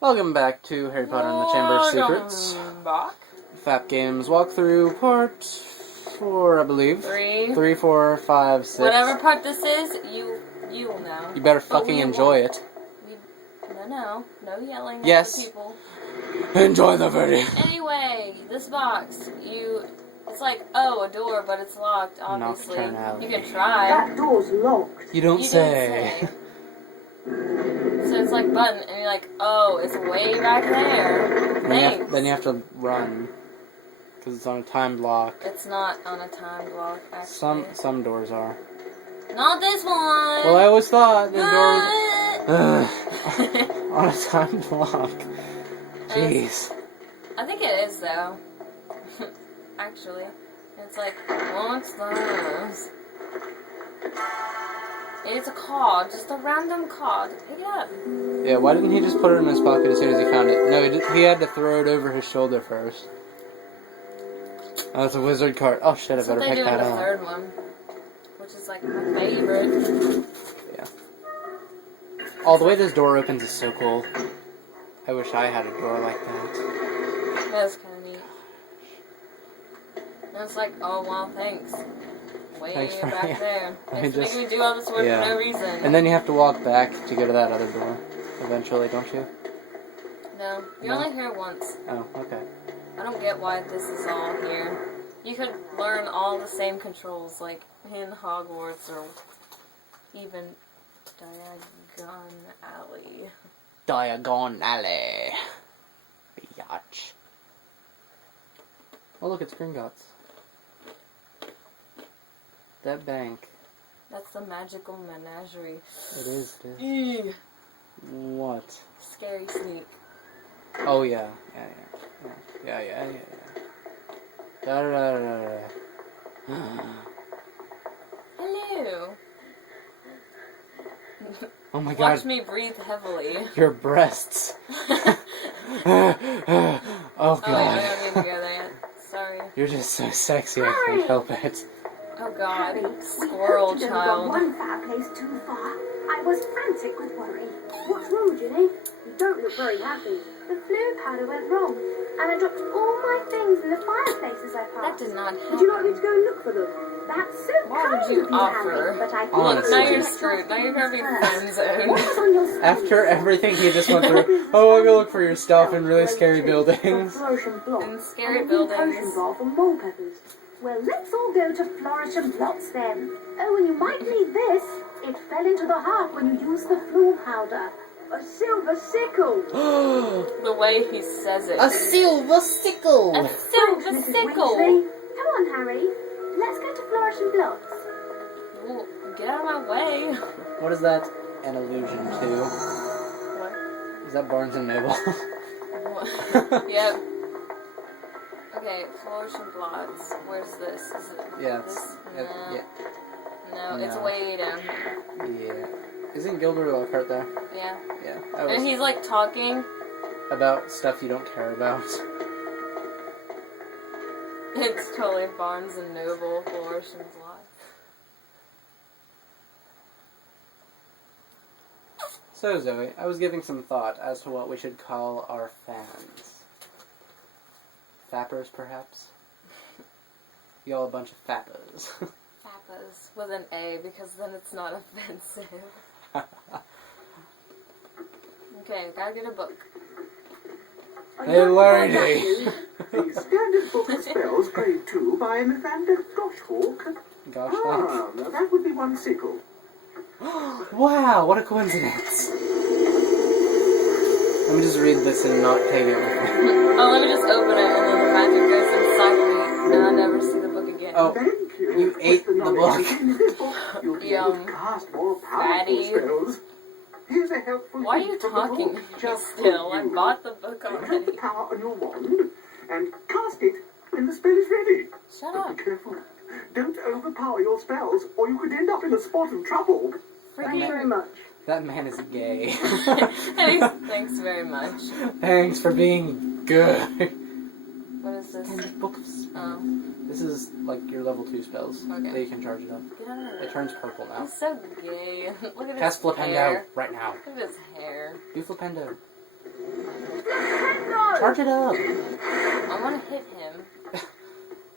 Welcome back to Harry Potter and the Chamber of Secrets. Back. Fap Games walkthrough part 4, I believe. 3. 3, 4, 5, 6. Whatever part this is, you will know. You better fucking enjoy it. No yelling yes. at the people. Enjoy the video. Anyway, this box, it's like, a door, but it's locked, obviously. Nocturnal. You can try. That door's locked. You don't say. So it's like button, and you're like, it's way back there. Then you have to run. Because it's on a timed lock. It's not on a timed lock, actually. Some doors are. Not this one! Well, I always thought this door was on a timed lock. Jeez. I think it is, though. Actually. It's like, what's this? It's a card, just a random card. Pick it up. Yeah, why didn't he just put it in his pocket as soon as he found it? No, he had to throw it over his shoulder first. Oh, it's a wizard card. Oh shit, I better pick that up. That's what they do in the third one. Which is like my favorite. Yeah. Oh, the way this door opens is so cool. I wish I had a door like that. That's kind of neat. And it's like, oh wow, thanks. Way back there. It's making me do all this work for no reason. And then you have to walk back to go to that other door. Eventually, don't you? No. You're only here once. Oh, okay. I don't get why this is all here. You could learn all the same controls, like in Hogwarts or even Diagon Alley. Diagon Alley. Biatch. Oh, look, it's Gringotts. That bank. That's the magical menagerie. It is. Eee. What? Scary sneak. Oh, yeah. Yeah. Hello. Oh my god. Watch me breathe heavily. Your breasts. Oh god. Oh, wait, I don't need to go there yet. Sorry. You're just so sexy, I can't help it. Oh god. Harry, Squirrel we child. got one fireplace too far. I was frantic with worry. What's wrong, Ginny? You don't look very happy. The flu powder went wrong, and I dropped all my things in the fireplace as I passed. That did not happen. Would you like me to go and look for them? That's so Why kind would you of offer? Harry, but I Honestly. Now you're screwed. Now you're gonna be friend zoned. What's on your sleeve? After everything he just went through, oh, I'll go look for your stuff in really scary buildings. In scary buildings. From mole peppers. Well, let's all go to Flourish and Blots then. Oh, and you might need this. It fell into the heart when you used the flu powder. A silver sickle. The way he says it. A silver sickle. A silver Mrs. sickle. Weasley. Come on, Harry. Let's go to Flourish and Blots. Ooh, get out of my way. What is that an allusion to? What? Is that Barnes and Noble? What? Yep. Okay, Flourish and Blots. Where's this? Is it Yeah, this? yeah. No, it's way down here. Yeah. Isn't Gilbert Lockhart there? Yeah. Yeah. And he's like talking. About stuff you don't care about. It's totally Barnes and Noble, Flourish and Blots. So, Zoe, I was giving some thought as to what we should call our fans. Fappers, perhaps? Y'all a bunch of fappers. Fappas with an A, because then it's not offensive. Okay, gotta get a book. Hey, lady! The Standard Book of Spells, Grade 2, by Nathaniel Goshawk. Goshawk? Now that would be one sickle. Wow, what a coincidence. Let me just read this and not take it with me. Oh, let me just open it, and then the magic goes inside of me, and I'll never see the book again. Oh, Thank you. you ate the book. In this book, you'll be able to cast more powerful Fatty. spells. Here's a helpful Why are hint you from the talking book. to me Just still? I you. bought the book Have already. the power on your wand and cast it when the spell is ready. Shut But up. be careful. Don't overpower your spells, or you could end up in a spot of trouble. Thank you very much. That man is gay. Thanks very much. Thanks for being good. What is this? Standard Book of Spells. Oh. This is like your level 2 spells. Okay. That you can charge it up. Get out of It there. turns purple now. He's so gay. Look at his Cast Flipendo hair. right now. Look at his hair. Do Flipendo. Charge it up. I'm gonna hit him.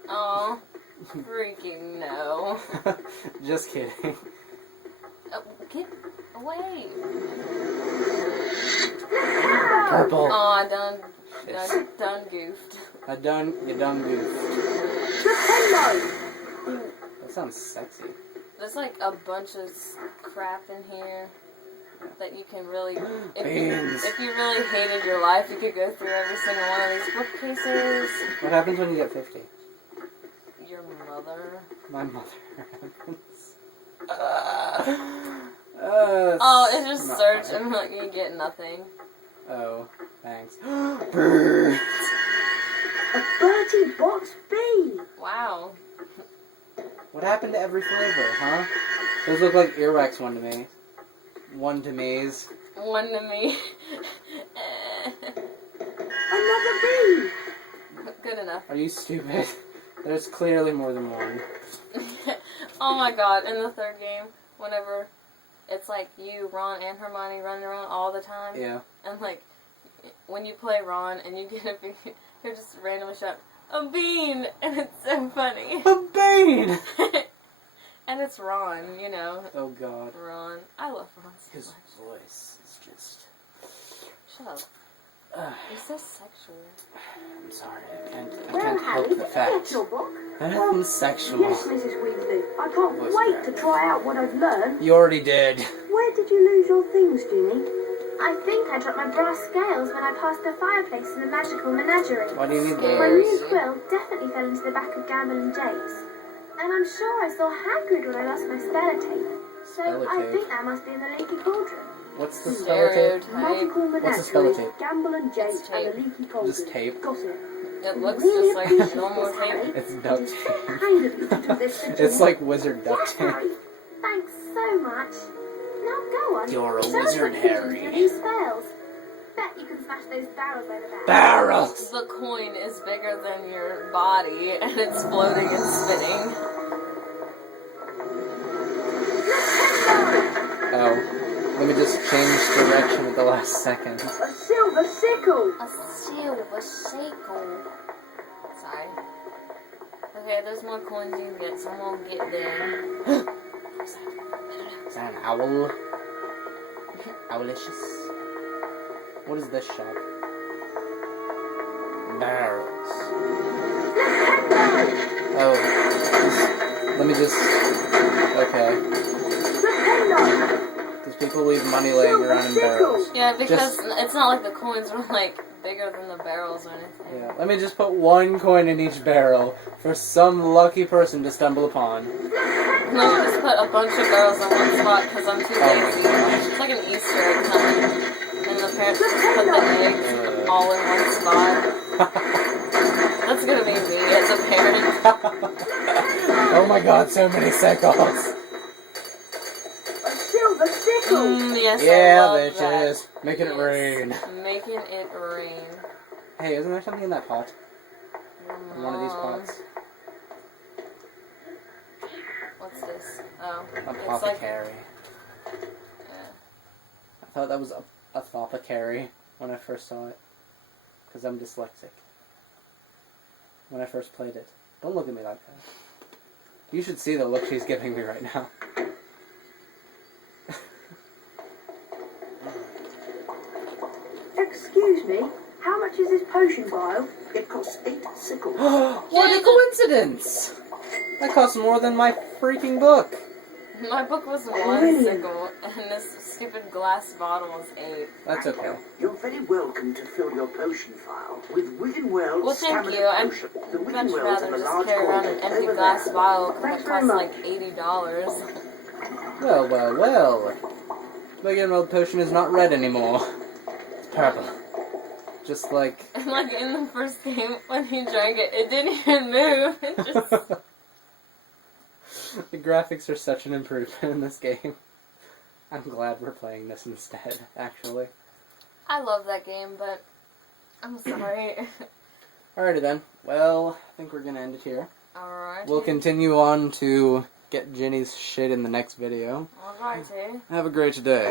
Oh, freaking no. Just kidding. Oh, get away. Purple. Oh, I done goofed. You done goofed. Nintendo! That sounds sexy. There's like a bunch of crap in here that you can really, Beans. if you really hated your life, you could go through every single one of these bookcases. What happens when you get 50? Your mother. My mother happens. Oh, it just not searched funny. and like you get nothing. Oh, thanks. Birds. A Bertie Bott's bee. Wow. What happened to every flavor, huh? Those look like earwax one to me. One to me's. One to me. Another bee. Good enough. Are you stupid? There's clearly more than one. Oh my god, in the third game, whenever it's like you, Ron, and Hermione running around all the time. Yeah. And like, when you play Ron and you get a bee, you're just randomly shout, "A bean!" And it's so funny. A bean! And it's Ron, you know. Oh god. Ron. I love Ron so His much. voice is just... Shut up. You're so sexual. I'm sorry, I Well, can't Harry, help did the you get fact your book? that I'm sexual. Yes, Mrs. Weasley. I can't Voice wait crack. to try out what I've learned. You already did. Where did you lose your things, Ginny? I think I dropped my brass scales when I passed the fireplace in the magical menagerie. Why do you need My those? new quill definitely fell into the back of Gamble and Jake's. And I'm sure I saw Hagrid when I lost my spelotape. So I Spelotape? think that must be in the leaky cauldron. What's the spelotape? Stereotype. Magical What's a menagerie, spelotape? Gamble and Jake, It's and tape. the leaky cauldron. Just tape? Got it. It looks Really just like appreciate normal this, tape. Harry. It's It duct is so tape. kind of you to do this for It's Ginny. like wizard duct Yes, tape. Harry. Thanks so much. Now go on. You're a Show us wizard, what pigeons Harry. do with these spells. Bet you can smash those barrels over there. Barrels! The coin is bigger than your body, and it's floating and spinning. Oh. Let me just change direction at the last second. A silver sickle. A silver sickle. Sorry. Okay, there's more coins you can get, so I'm gonna get them. Is that an owl? Owlicious? What is this shop? Barrels. Oh. Let me just... Okay. Because people leave money laying around in barrels. Yeah, because it's not like the coins were like bigger than the barrels or anything. Yeah. Let me just put one coin in each barrel for some lucky person to stumble upon. No, just put a bunch of barrels in one spot because I'm too Oh my lazy. gosh. It's like an Easter egg hunt. And the parents just put the eggs all in one spot. That's gonna be me as a parent. Oh my god, so many sickles. A silver sickle. Yes, I Yeah, love bitches. that. Making it Yes. rain. Making it rain. Hey, isn't there something in that pot? In one of these pots? What's this? Oh, it's like Apothecary. yeah. I thought that was a apothecary when I first saw it. Because I'm dyslexic. When I first played it. Don't look at me like that. You should see the look she's giving me right now. Excuse me, how much is this potion vial? It costs 8 sickles. What a coincidence! That costs more than my freaking book. My book was one Brilliant. sickle, and this stupid glass bottle was 8. That's okay. You're very welcome to fill your potion file with Wiggenweld Well, thank stamina you. I'd potion. The much Wiggenwelds rather have a just large carry around an cauldron empty over glass there. bottle because Thanks it very costs much. like $80. Well, well, well. Wiggenweld potion is not red anymore. It's purple. Just like... And like in the first game, when he drank it, it didn't even move. It just... The graphics are such an improvement in this game. I'm glad we're playing this instead, actually. I love that game, but I'm sorry. Alrighty then. Well, I think we're gonna end it here. Alright. We'll continue on to get Ginny's shit in the next video. Alrighty. Have a great day.